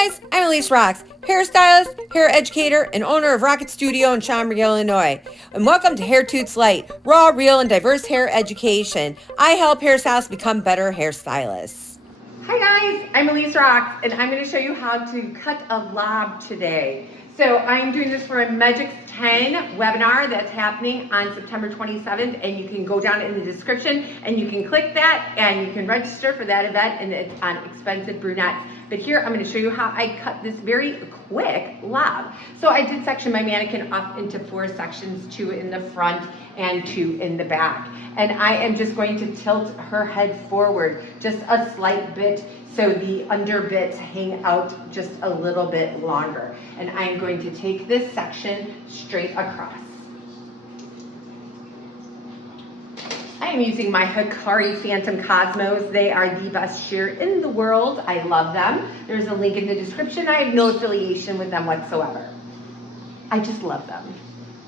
guys, I'm Elyse Rox, hairstylist, hair educator, and owner of Rocket Studio in Schaumburg, Illinois. And welcome to Hair Toots Light, raw, real, and diverse hair education. I help hairstylists become better hairstylists. Hi guys, I'm Elyse Rox, and I'm going to show you how to cut a lob today. So I'm doing this for a Magic 10 webinar that's happening on September 27th, and you can go down in the description and you can click that and you can register for that event, and it's on Expensive Brunettes. But here I'm going to show you how I cut this very quick lob. So I did section my mannequin off into 4 sections, 2 in the front and 2 in the back. And I am just going to tilt her head forward just a slight bit so the under bits hang out just a little bit longer. And I'm going to take this section straight across. I am using my Hikari Phantom Cosmos. They are the best shear in the world. I love them. There's a link in the description. I have no affiliation with them whatsoever. I just love them.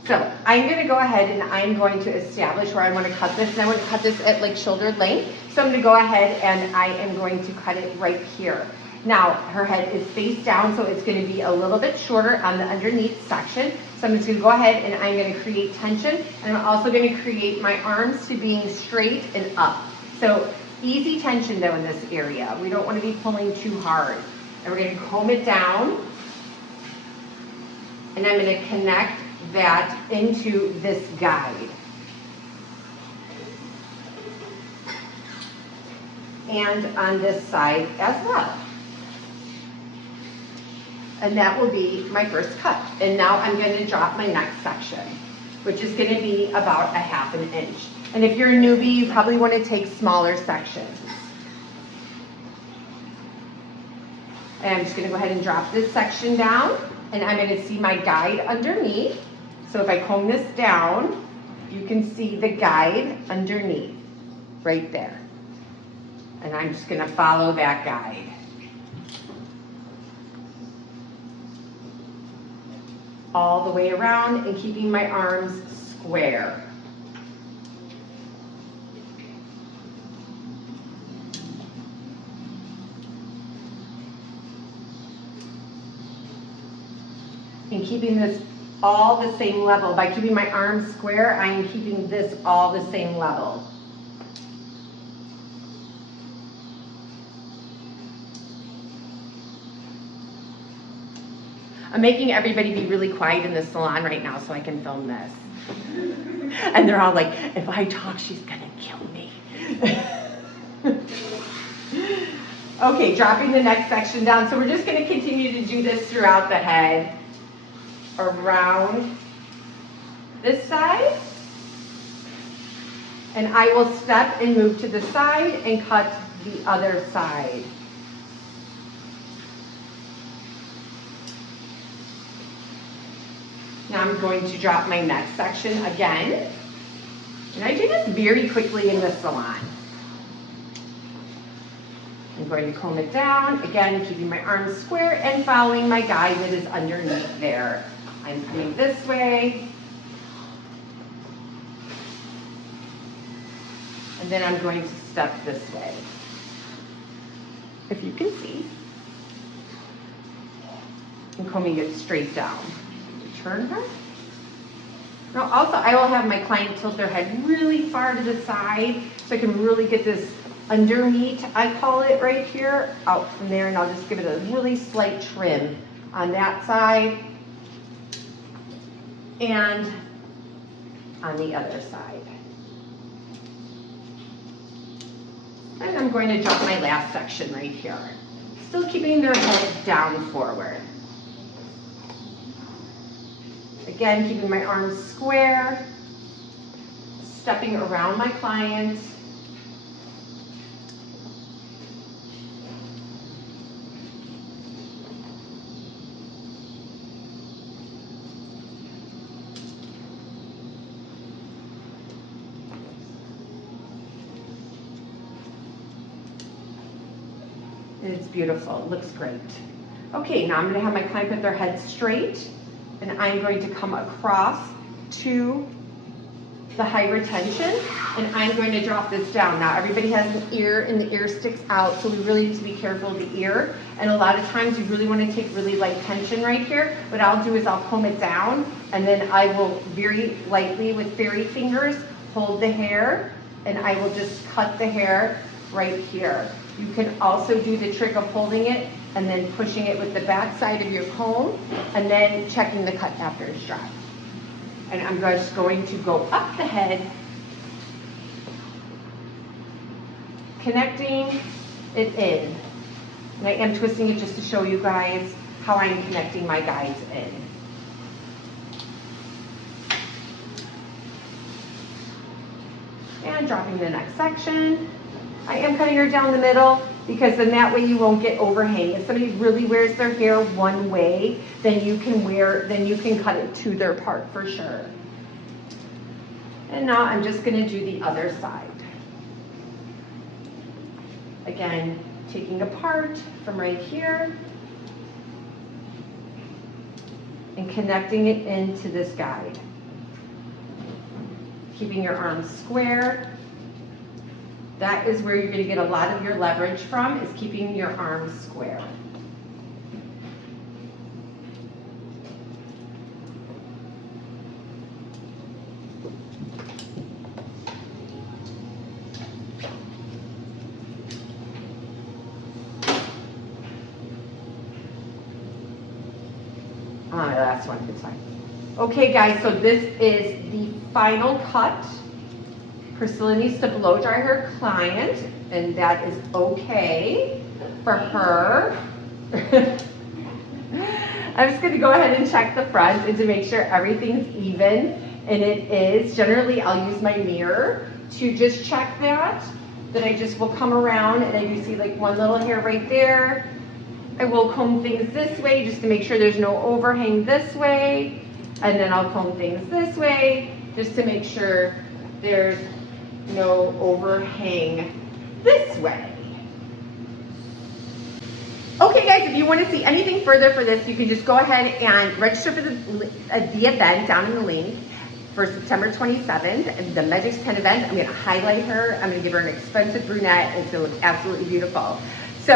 So I'm going to go ahead and I'm going to establish where I want to cut this. And I want to cut this at like shoulder length. So I'm going to go ahead and I am going to cut it right here. Now her head is face down, so it's going to be a little bit shorter on the underneath section. So I'm just going to go ahead and I'm going to create tension. And I'm also going to create my arms to being straight and up. So easy tension though in this area. We don't want to be pulling too hard. And we're going to comb it down. And I'm going to connect that into this guide. And on this side as well. And that will be my first cut. And now I'm going to drop my next section, which is going to be about a 1/2 inch. And if you're a newbie, you probably want to take smaller sections. And I'm just going to go ahead and drop this section down, and I'm going to see my guide underneath. So if I comb this down, you can see the guide underneath, right there. And I'm just going to follow that guide. All the way around and keeping my arms square. And keeping this all the same level. By keeping my arms square, I am keeping this all the same level. I'm making everybody be really quiet in the salon right now so I can film this. And they're all like, if I talk, she's gonna kill me. Okay, dropping the next section down. So we're just gonna continue to do this throughout the head. Around this side. And I will step and move to the side and cut the other side. Now I'm going to drop my next section again. And I do this very quickly in the salon. I'm going to comb it down, again, keeping my arms square and following my guide that is underneath there. I'm coming this way. And then I'm going to step this way. If you can see. And combing it straight down. Turn her. Now also I will have my client tilt their head really far to the side so I can really get this under meat, I call it right here, out from there, and I'll just give it a really slight trim on that side and on the other side. And I'm going to drop my last section right here, still keeping their head down forward. Again, keeping my arms square, stepping around my client. And it's beautiful, it looks great. Okay, now I'm going to have my client put their head straight, and I'm going to come across to the high retention, and I'm going to drop this down. Now everybody has an ear and the ear sticks out, so we really need to be careful of the ear. And a lot of times you really want to take really light tension right here. What I'll do is I'll comb it down, and then I will very lightly with fairy fingers hold the hair, and I will just cut the hair right here. You can also do the trick of holding it and then pushing it with the back side of your comb, and then checking the cut after it's dry. And I'm just going to go up the head, connecting it in. And I am twisting it just to show you guys how I'm connecting my guides in. And dropping the next section. I am cutting her down the middle because then that way you won't get overhang. If somebody really wears their hair one way, then you can cut it to their part for sure. And now I'm just going to do the other side. Again, taking a part from right here and connecting it into this guide. Keeping your arms square. That is where you're going to get a lot of your leverage from, is keeping your arms square. Last one, it's fine. Okay guys, so this is the final cut. Priscilla needs to blow dry her client, and that is okay for her. I'm just going to go ahead and check the front and to make sure everything's even, and it is. Generally, I'll use my mirror to just check that. Then I just will come around, and I do see like one little hair right there. I will comb things this way just to make sure there's no overhang this way, and then I'll comb things this way just to make sure there's no overhang this way. Okay guys, if you want to see anything further for this, you can just go ahead and register for the event down in the link for September 27th, the Magic's 10 event. I'm going to highlight her. I'm going to give her an expensive brunette. It's going to look absolutely beautiful. So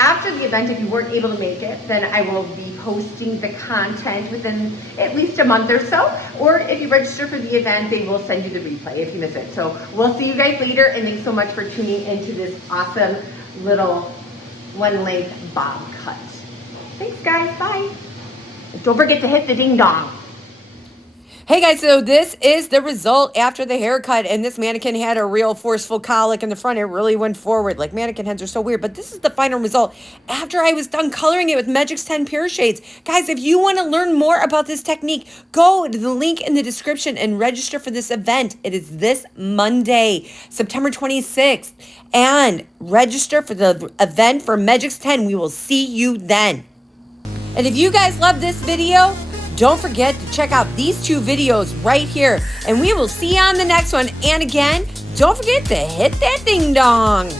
after the event, if you weren't able to make it, then I will be posting the content within at least a month or so. Or if you register for the event, they will send you the replay if you miss it. So we'll see you guys later, and thanks so much for tuning into this awesome little one-length bob cut. Thanks guys, bye. And don't forget to hit the ding dong. Hey guys, so this is the result after the haircut, and this mannequin had a real forceful colic in the front. It really went forward. Like, mannequin heads are so weird, but this is the final result after I was done coloring it with Magic's 10 Pure Shades. Guys, if you want to learn more about this technique, go to the link in the description and register for this event. It is this Monday, September 26th, and register for the event for Magic's 10. We will see you then. And if you guys love this video, don't forget to check out these two videos right here, and we will see you on the next one. And again, don't forget to hit that ding dong.